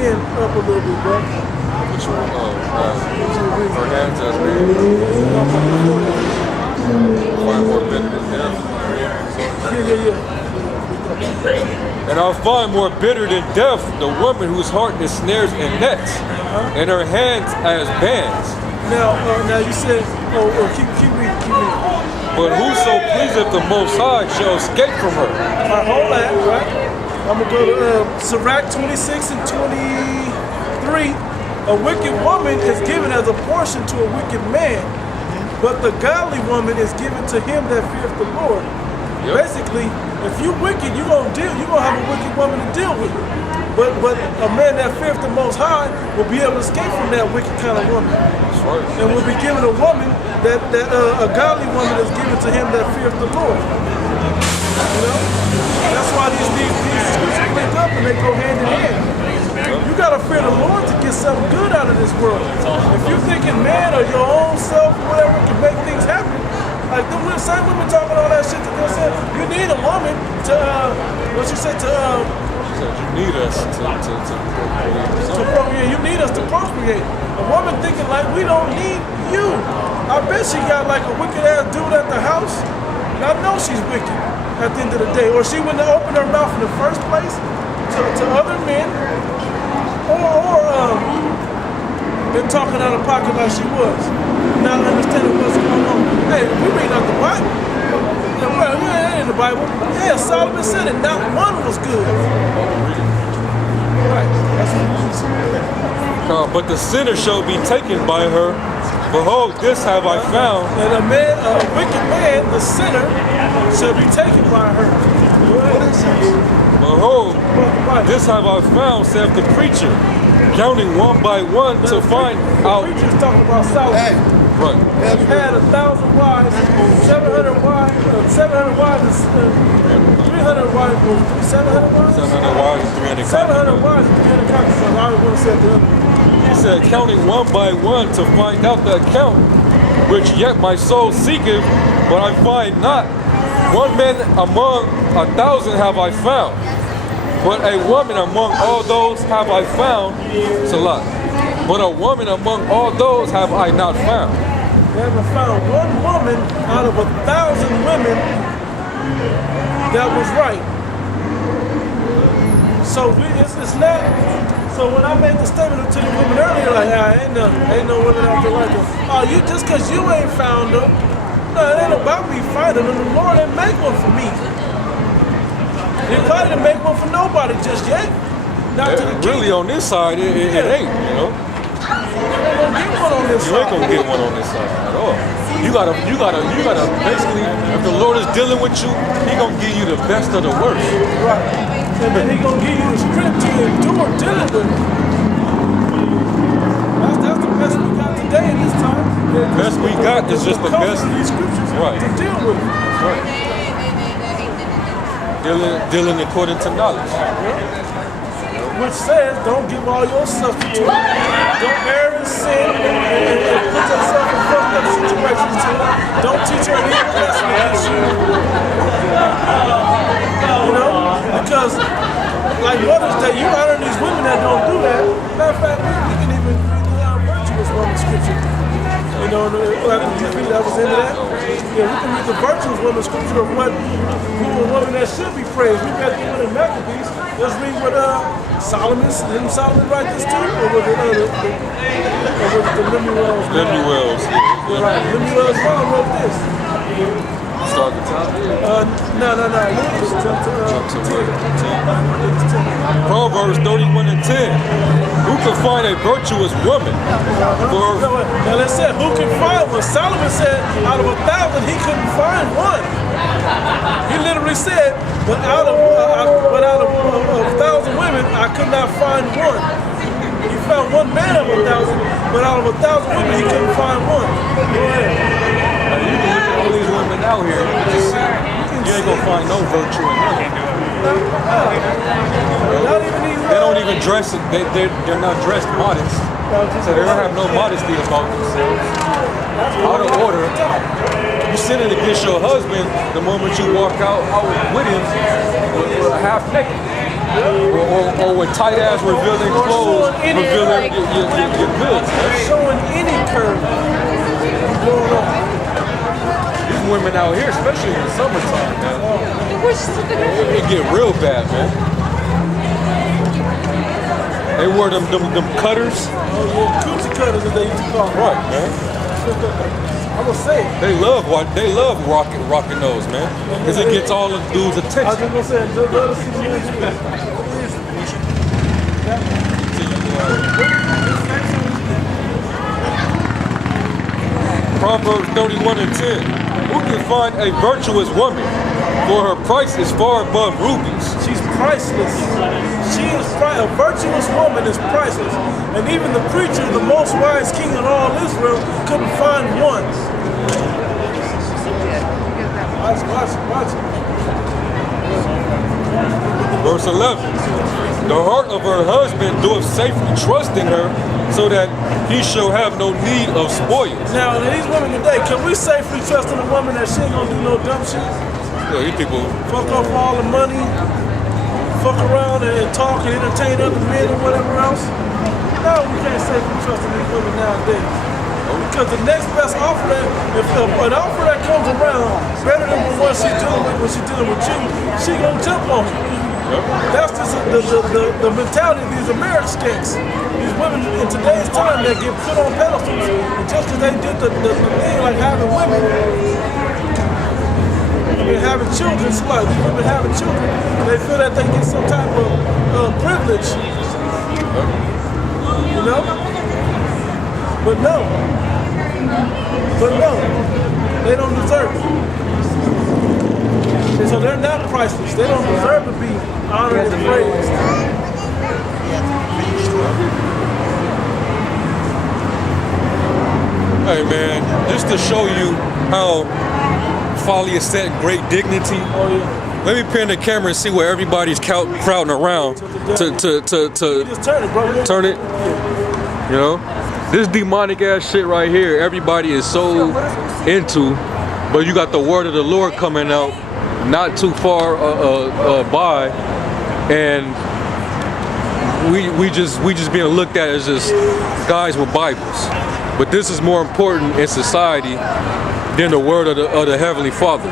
again up a little bit, bro. Which one? Her hands as big. Find more bitter than death. And I'll find more bitter than death the woman whose heart is snares and nets, and her hands as bands. Now you said, keep reading. But whoso pleaseth the Most High shall escape from her. Right, hold that, right? I'm going to go to Sirach 26 and 23. A wicked woman is given as a portion to a wicked man, but the godly woman is given to him that feareth the Lord. Yep. Basically, if you wicked, you're gonna have a wicked woman to deal with. But a man that feareth the Most High will be able to escape from that wicked kind of woman. That's right. And will be given a woman that a godly woman is given to him that feareth the Lord. You know, that's why these scriptures link up and they go hand in hand. You gotta fear the Lord to get something good out of this world. If you're thinking man or your own self or whatever can make things happen, like the same women talking all that shit that they said, you need a woman to what you said to you need us to procreate. You need us to procreate. A woman thinking like we don't need you. I bet she got like a wicked ass dude at the house. And I know she's wicked at the end of the day. Or she wouldn't have opened her mouth in the first place to other men. Or been talking out of pocket like she was. Not understanding what's going on. Hey, we read out the Bible. Well, yeah, in the Bible. Yeah, Solomon said it. Not one was good. Right. That's what it is. But the sinner shall be taken by her. Behold, this have I found. And a wicked man, the sinner, shall be taken by her. What is this? Behold, this have I found, saith the preacher, counting one by one to find out. The preacher's talking about Solomon. Right. He had 1,000 wives, 700 wives, 700 wives, 300 wives, 700 wives? 700 wives and 300 700 wives and 300 concubines. I always want to say the other. He said, counting one by one to find out the account, which yet my soul seeketh, but I find not. One man among 1,000 have I found, but a woman among all those have I found. Salah. But a woman among all those have I not found. They haven't found one woman out of 1,000 women that was right. So it's not. So when I made the statement to the women earlier, like, ain't no women out there like that. Oh, you just because you ain't found them. No, it ain't about me finding them. The Lord didn't make one for me. He probably didn't make one for nobody just yet. Not to the really on this side, it ain't, you know. You ain't gonna get one on this side at all. You gotta basically, if the Lord is dealing with you, He gonna give you the best of the worst. Right. And then He gonna give you the strength to endure dealing with it. That's the best we got today in this time. The best we got is just the best. These scriptures right. To deal with it. That's right. Dealing according to knowledge. Which says, don't give all yourself to it. Don't err in sin and put yourself in fucked up situations to it. Don't teach her any lesson against you. You know? Because, like Mother's Day, you honor these women that don't do that. Matter of fact, we can even read the virtuous woman scripture. You know, that was into that. Yeah, we can read the virtuous woman scripture of who a woman that should be praised. We got the one in Maccabees. Let's read what Solomon, didn't Solomon write this too? Or was it the Lemuel's? Lemuel's. Right, Lemuel's mom wrote this. Start the time? No. Jump to 10. Proverbs 31 and 10. Who can find a virtuous woman? Now let's say, who can find one? Solomon said out of 1,000 he couldn't find one. He literally said, but out of 1,000 women, I could not find one. He found one man of 1,000, but out of 1,000 women, he couldn't find one. Go ahead. You can look at all these women out here. You ain't gonna find no virtue in them. They don't even dress. They're not dressed modest. So they don't have no modesty about themselves. Out of order. You sinning against your husband the moment you walk out with him half naked. Or with tight ass revealing Or clothes, showing any revealing your goods, man. showing any curve going on. These women out here, especially in the summertime, man, it get real bad, man. They wear them cutters. Oh yeah, coochie cutters as they used to call them. Right, man. I'm gonna say it. They love rocking those, man, because it gets all the dudes' I was attention. just gonna say, just let us see the Proverbs 31:10. Who can find a virtuous woman? For her price is far above rubies. She's priceless. She is a virtuous woman is priceless. And even the preacher, the most wise king in all Israel, couldn't find one. Watch. Verse 11. The heart of her husband doeth safely trust in her, so that he shall have no need of spoils. Now, these women today, can we safely trust in a woman that she ain't gonna do no dumb shit? Yeah, these people. Fuck off all the money, fuck around and talk and entertain other men or whatever else? No, we can't safely trust in these women nowadays. Because the next best offer if an offer that comes around better than the one she's dealing with when she's dealing with you, she gonna jump on it. Yep. That's just the mentality of these American skanks. These women in today's time that get put on pedestals, and just because they did the thing like having women, having children, like these women having children, they feel that they get some type of privilege. You know? But no, they don't deserve it. So they're not priceless. They don't deserve to be honored and praised. Hey man, just to show you how folly is set in great dignity. Oh yeah. Let me pan the camera and see where everybody's crowding around to Just turn it, bro. turn it. You know, this demonic ass shit right here, everybody is so into, but you got the word of the Lord coming out not too far by, and we just being looked at as just guys with Bibles. But this is more important in society than the word of the Heavenly Father.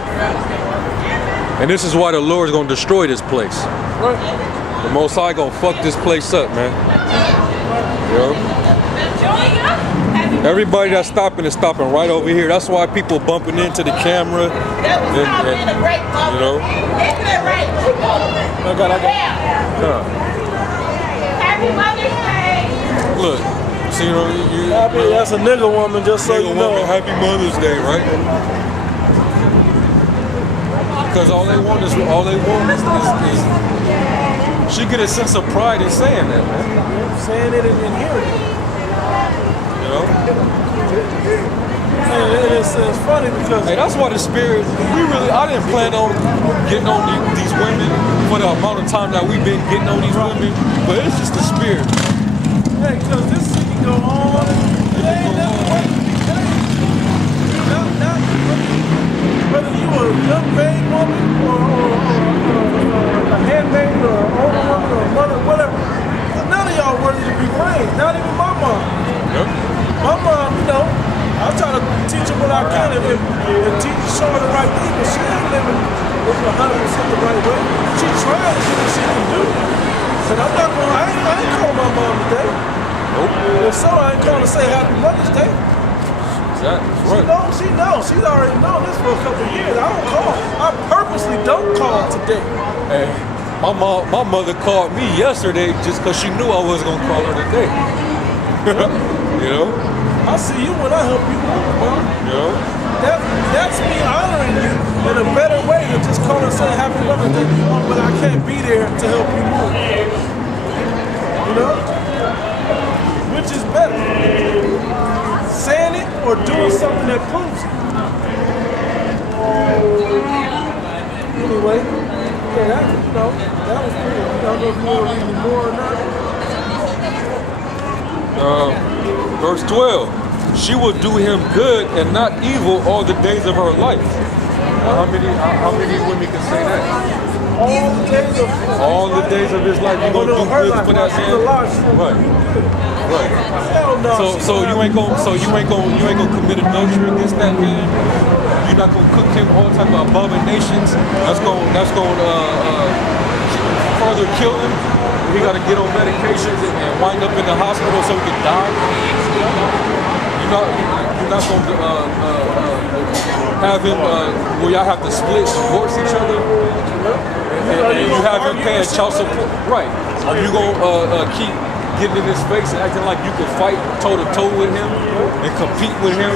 And this is why the Lord is gonna destroy this place. The Most High gonna fuck this place up, man. You know? Everybody that's stopping is stopping right over here. That's why people bumping into the camera. And, you know? I got. Happy Mother's Day. Look, see, you know, That's a nigga woman, just so you know. Happy Mother's Day, right? Because all they want is she get a sense of pride in saying that, man. Saying it and hearing it. You know? And it's funny because Hey, that's why the spirit, I didn't plan on getting on these women for the amount of time that we've been getting on these women, but it's just the spirit. because this shit can go on and it ain't never waiting to be changed. Not whether you a young maid woman or a handmaid or an older woman or a mother, whatever. None of y'all worthy to be raised. Not even my mom. Yep. My mom, I try to teach her what I can and teach her, show her the right thing, but she ain't living 100% the right way. She trying to do what she can do. But I'm not going, I ain't calling my mom today. Nope. If so, I ain't calling to say Happy Mother's Day. That's right. She knows. She's already known this for a couple of years. I don't call. I purposely don't call today. Hey, my mother called me yesterday just because she knew I wasn't gonna call her today. You know? I see you when I help you move, Mom. You know? That's me honoring you in a better way than just calling and saying Happy Mother's Day, but I can't be there to help you move. You know? Which is better? Saying it or doing something that proves it? Anyway, yeah, that was pretty. I don't know if you want to read me more or not. Verse 12. She will do him good and not evil all the days of her life. How many women can say that? All the days of All the days of his life, you gonna do her good life, for that she's man? alive. Right. Right. Hell no. So you ain't gonna commit adultery against that man. You're not gonna cook him all type of abominations. That's gonna further kill him. He gotta get on medications and wind up in the hospital so he can die. You're not gonna have him where y'all have to split, divorce each other, and you have him paying child support. Right. Are you gonna keep getting in his face and acting like you can fight toe to toe with him and compete with him?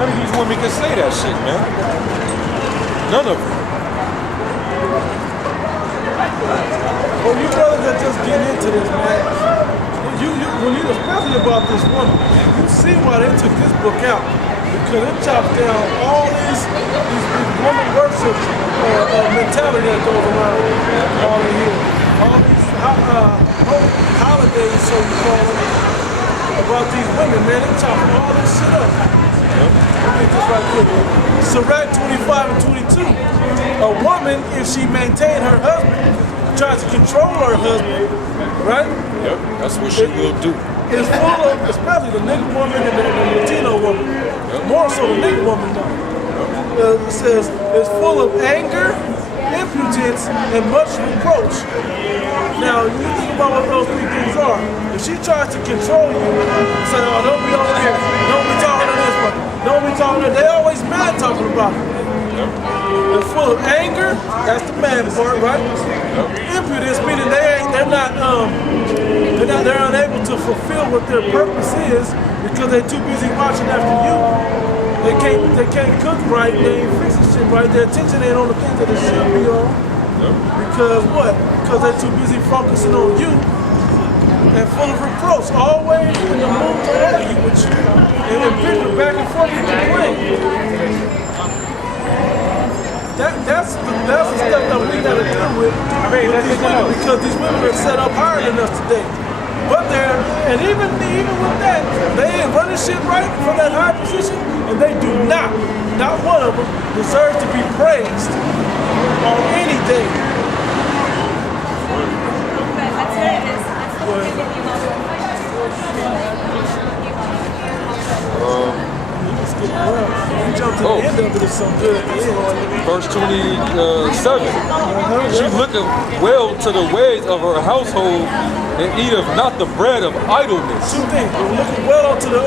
None of these women can say that shit, man. None of them. Well, you brothers that just get into this, man. When you especially about this woman, you see why they took this book out. Because it chops down all these woman worship mentality that goes around all in here. All these holidays, so you call them, about these women, man. They chop all this shit up. Let me get this right quick. Sirach 25 and 22. A woman, if she maintain her husband, tries to control her husband, right? Yep, that's what she will do. It's full of, especially the nigga woman and the Latino woman. More so the nigga woman though. It says it's full of anger, impudence, and much reproach. Now, you think about what those three things are. If she tries to control you, say, oh, don't be over here, don't be talking to this one, don't be talking to that. They always mad talking about it. It's full of anger, that's the man part, right? Impudence, meaning they're unable to fulfill what their purpose is because they're too busy watching after you. They can't cook right, they ain't fixing shit right, their attention ain't on the things that it should be on. Because what? Because they're too busy focusing on you and full of reproach, always in the mood to argue with you and bicker back and forth with your plan. That's the stuff that we gotta deal with these women, because these women are set up higher than us today. But and even with that, they ain't running shit right from that high position, and they do not one of them deserves to be praised on any day. We jump to the end of it, it's so good at the end. Verse 27. She looketh well to the ways of her household and eateth not the bread of idleness. Two things. We're looking well onto the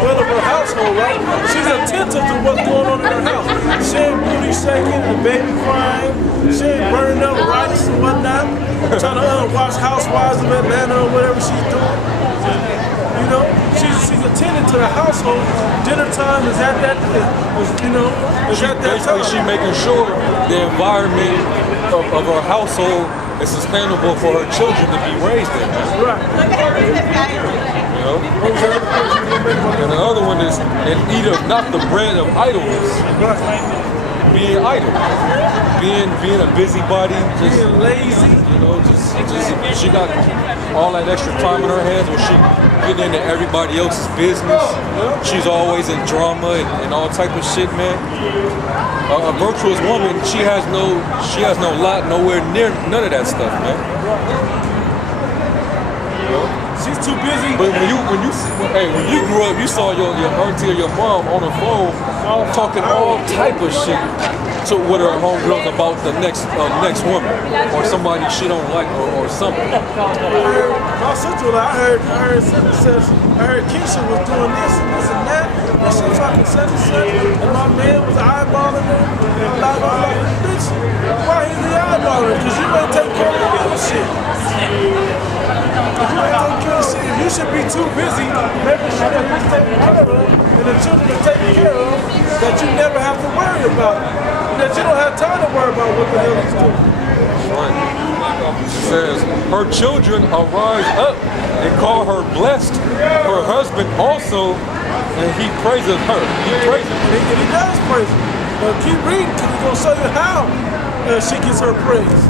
well of her household, right? She's attentive to what's going on in her house. She ain't booty shaking, the baby crying. She ain't burning up rice and whatnot. Trying to watch Housewives of Atlanta or whatever she's doing. You know, she's attending to the household. Dinner time is at that, is at that time. She's making sure the environment of her household is sustainable for her children to be raised in. Right. You know? And the other one is, and eateth not the bread of idleness. Right. Being idle, being a busybody, just being lazy. You know, just she got all that extra time in her hands when she getting into everybody else's business. She's always in drama and all type of shit, man. A virtuous woman, she has no lot, nowhere near none of that stuff, man. You know? She's too busy. But when you grew up, you saw your auntie or your mom on the phone talking all type of shit with her homegirls about the next woman or somebody she don't like or something. My sister, I heard Keisha was doing this and that, and she was talking such and such, and my man was eyeballing her, and blah, blah, blah. Bitch, why is he eyeballing her? Because you ain't take care of your shit. You should be too busy making sure that he's taken care of and the children are taken care of, that you never have to worry about it. That you don't have time to worry about what the hell he's doing. Right. It says, her children arise up and call her blessed, her husband also, and he praises her. He praises her. And he does praise her. Keep reading because he's going to show you how she gets her praise.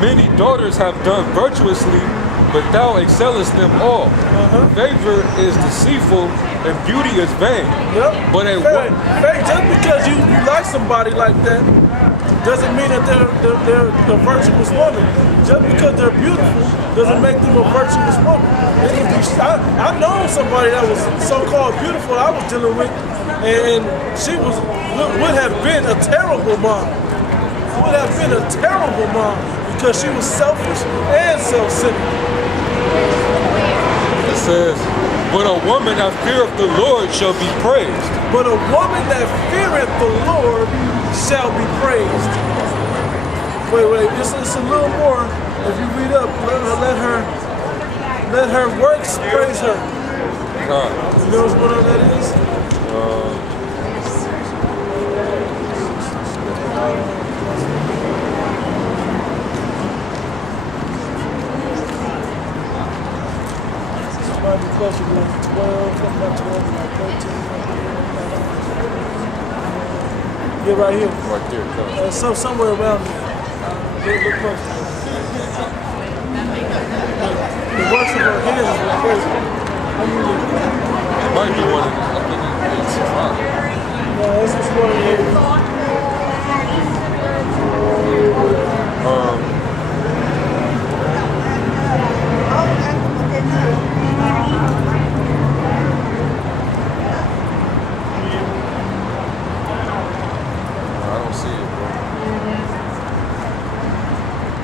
Many daughters have done virtuously, but thou excellest them all. Favor is deceitful and beauty is vain. Yep. But a Hey, just because you like somebody like that doesn't mean that they're a virtuous woman. Just because they're beautiful doesn't make them a virtuous woman. I know somebody that was so-called beautiful I was dealing with, and she would have been a terrible mom. Would have been a terrible mom because she was selfish and self-centered. It says, but a woman that feareth the Lord shall be praised. But a woman that feareth the Lord shall be praised. Wait, it's a little more. If you read up, let her works praise her. You know what that is? Might be closer to like 12, something like 12, like 13. Yeah, right here. Right there, So somewhere around there. Look close. The works of her hands is crazy. It might be one of the, I think it's No, this is one of the I don't see it, bro.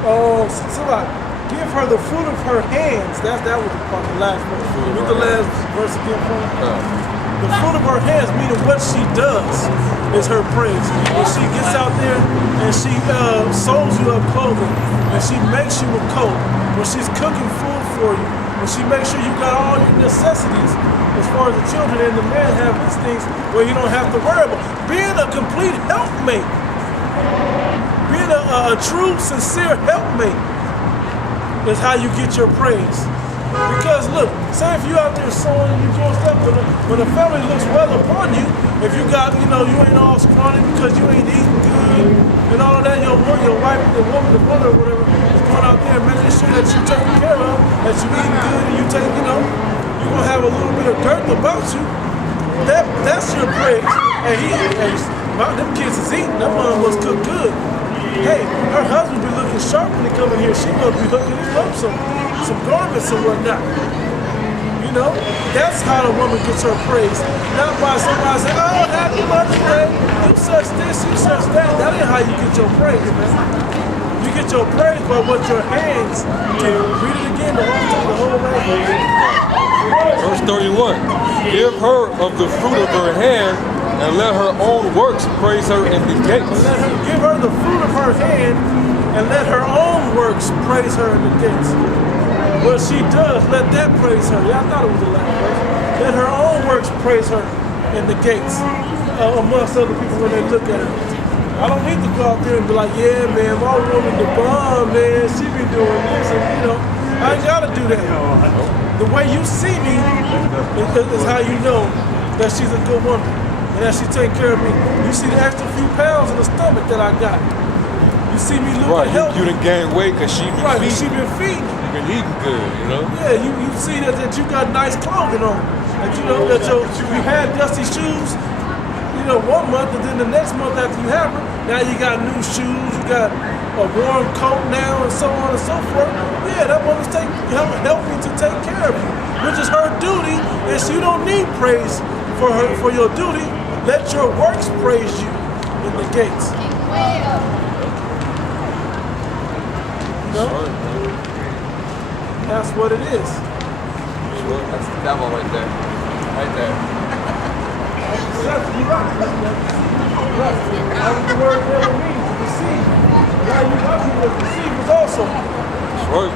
Oh, so like, give her the fruit of her hands. That was the last verse. Read the last verse again for me. The fruit of her hands, meaning what she does, is her praise. When she gets out there and she sews you up clothing, and she makes you a coat, when she's cooking food for you, when she makes sure you got all your necessities, as far as the children and the men have these things where you don't have to worry about. Being a complete helpmate, being a true, sincere helpmate is how you get your praise. Because look, say if you out there sewing and you doing stuff, but the family looks well upon you, if you got, you ain't all scrawny because you ain't eating good and all of that, your wife, the woman, the mother or whatever, is going out there and making sure that you're taken care of, that you eating good and you take, you're gonna have a little bit of dirt about you. That's your praise. Them kids is eating, that mom must cook good. Hey, her husband be looking sharp when he come in here. She must be hooking him up some garments and whatnot. That's how the woman gets her praise. Not by somebody saying, oh, happy Mother's Day, you such this, you such that. That ain't how you get your praise, man. You get your praise by what your hands do. Read it again, the whole language. Verse 31. Give her of the fruit of her hand, and let her own works praise her in the gates. Give her the fruit of her hand, and let her own works praise her in the gates. What she does, let that praise her. Yeah, I thought it was the last verse. Let her own works praise her in the gates, amongst other people when they look at her. I don't need to go out there and be like, yeah, man, my woman, the bomb, man, she be doing this, and I ain't gotta do that. The way you see me is how you know that she's a good woman and that she take care of me. You see the extra few pounds in the stomach that I got. You see me looking healthy. You done gained weight because she been feeding. She been feeding. You been eating good, Yeah, you see that you got nice clothing on. That that you had dusty shoes, 1 month, and then the next month after you have her, now you got new shoes, you got a warm coat now, and so on and so forth. Yeah, that woman's helping to take care of you, which is her duty, and she don't need praise for your duty. Let your works praise you in the gates. That's what it is. That's the devil right there. Right there. You're right. That's what the word devil means, to deceive. Now you got people as deceivers also. That's right.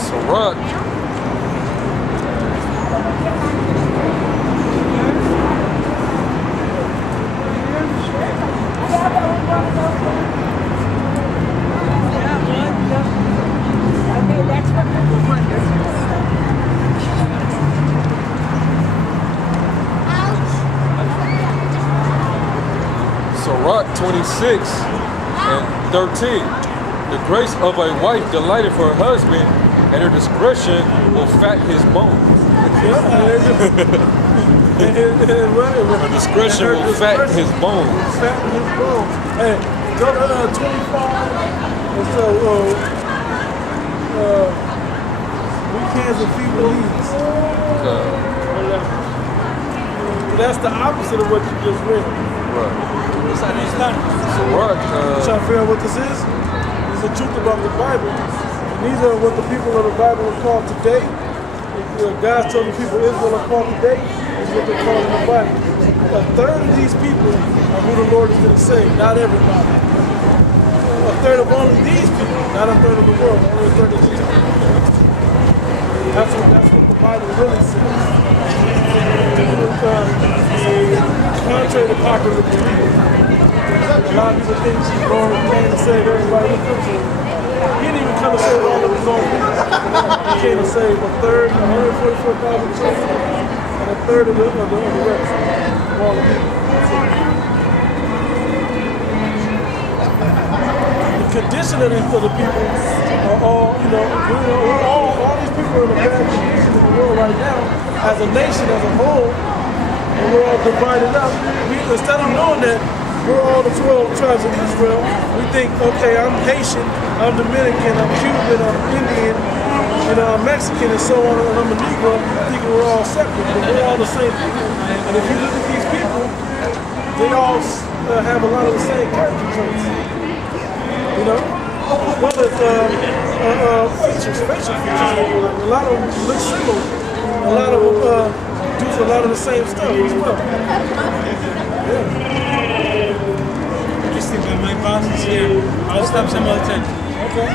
Sirach. Sirach 26 and 13. The grace of a wife delighted for her husband, and her discretion will fatten his bones. Her discretion will fatten his bones. Fatten his bones. Hey, go to 25. And so, weekends and feeble knees. That's the opposite of what you just read. Right. So right. trying to figure out what this is? It's the truth about the Bible. And these are what the people of the Bible are called today. God told the people Israel are called today. Is what they're called in the Bible. A third of these people are who the Lord is going to save, not everybody. A third of only these people, not a third of the world, only a third of these people. That's what the Bible really says. Contrary to popular belief, a lot of people think the Lord came to save everybody in the country. He didn't even come to save all of his own people. He came to save a third, 144,000 children, and a third of the rest of all the people. The condition of the people are all, all these people are in a bad condition in the world right now, as a nation, as a whole, and we're all divided up. Instead of knowing that we're all the 12 tribes of Israel, we think, okay, I'm Haitian, I'm Dominican, I'm Cuban, I'm Indian, I'm Mexican, and so on, and I'm a Negro, thinking we're all separate, but we're all the same people. And if you look at these people, they all have a lot of the same character traits. Whether it's facial features, a lot of them look similar. A lot of them do a lot of the same stuff as well. Just think that my boss is here. I'll stop some other time. Okay.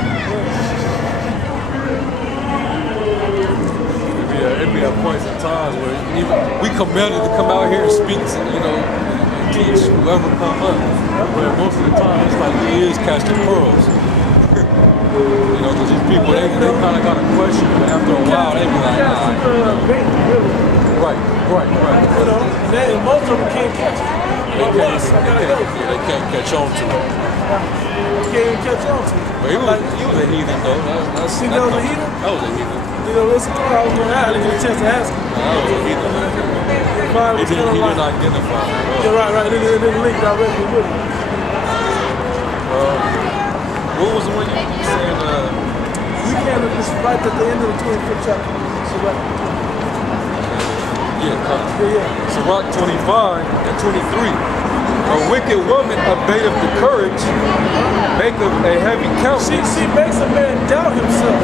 It'd be at points in times where even we commanded to come out here and speak to, and teach whoever come up. But most of the time, it's like he is casting pearls. Because these people, they kind of got a question, but after a while, they be like, Right. And most of them can't catch it. They can't catch on to it. They can't even catch on to it. But he was a heathen, though. He was a heathen? I was a heathen. Listen, I was going to ask, I didn't get a chance to ask him. I was a heathen. He didn't identify. Yeah, right. It didn't link directly with him. What was the one you saying? We can't, it's right at the end of the 25th chapter. So right. Yeah. Sirach 25 and 23. A wicked woman abateth the courage, maketh a heavy countenance. She makes a man doubt himself.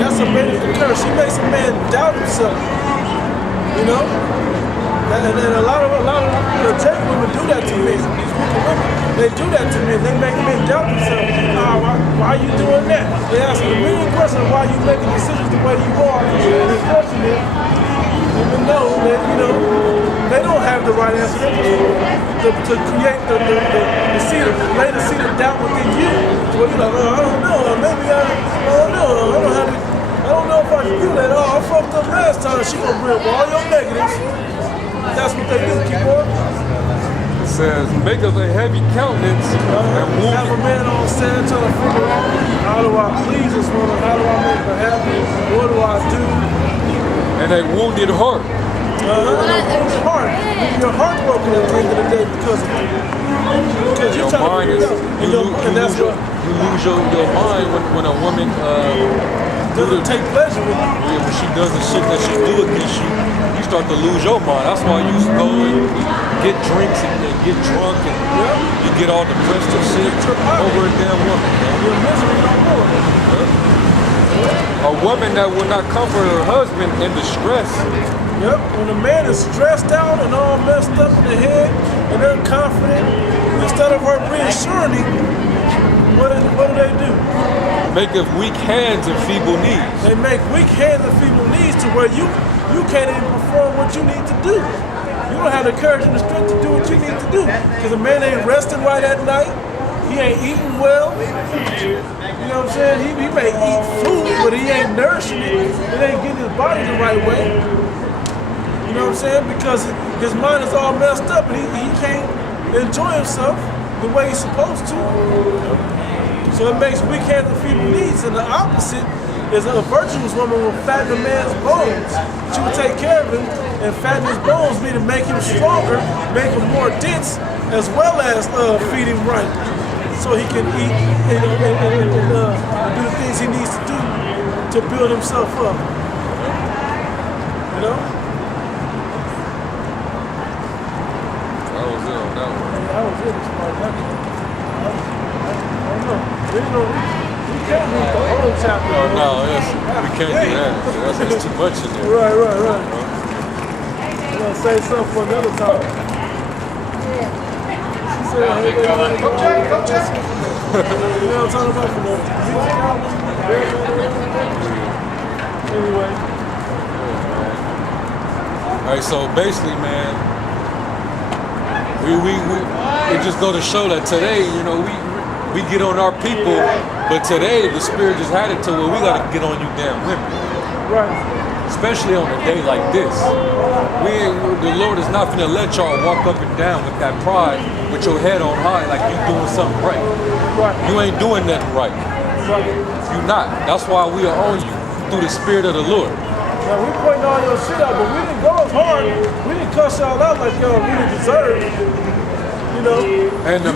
That's abateth the courage. She makes a man doubt himself. And a lot of Jake women do that to men. These wicked women, they do that to men. They make men doubt themselves. Why are you doing that? They ask a million questions why you making decisions the way you are. And the question is, even though that they don't have the right answer, to create the seed of lay the seed of doubt within you. So you're like, I don't know, maybe I don't know, I don't know if I can do that. I fucked up last time. She gonna bring up all your negatives. That's what they do. Keep on. It says, maketh a heavy countenance and wounded. Have a man on stand trying to figure out how do I please this woman? How do I make her happy? What do I do? And a wounded heart. Heart. Your heart broken at the end of the day because of it. Because you're trying to figure it out. You lose your mind when a woman doesn't take pleasure with you. Yeah, when she does the shit that she do against you, you start to lose your mind. That's why you go and get drinks and get drunk and you get all depressed and shit over a damn woman. You're misery no more. A woman that will not comfort her husband in distress. Yep, when a man is stressed out and all messed up in the head and unconfident, instead of her reassuring him, what do they do? Maketh weak hands and feeble knees. They make weak hands and feeble knees to where you can't even perform what you need to do. You don't have the courage and the strength to do what you need to do. Because a man ain't resting right at night. He ain't eating well. You know what I'm saying? He may eat food, but he ain't nourishing it. It ain't getting his body the right way. You know what I'm saying? Because his mind is all messed up and he can't enjoy himself. the way he's supposed to. So it makes weak hands and feeble knees. And the opposite is a virtuous woman will fatten a man's bones. She will take care of him and fatten his bones, meaning make him stronger, make him more dense, as well as feed him right. So he can eat and do the things he needs to do to build himself up. You know? That was it on that one. That was it as far as that goes. I don't know. We can't read the whole chapter. No, we can't do that. That's too much in there. Right. I'm gonna say something for another time. She said, hey, come check. You know what I'm talking about from the music album? Anyway. All right, so basically, man, we just go to show that today, you know, we get on our people, but today the spirit just had it to where we gotta get on you damn women. Right. Especially on a day like this. The Lord is not gonna let y'all walk up and down with that pride, with your head on high, like you doing something right. Right. You ain't doing nothing right. You not. That's why we are on you through the Spirit of the Lord. Now we pointing all your shit out, but we didn't go as hard. We didn't cuss y'all out like y'all really deserve. You know. And the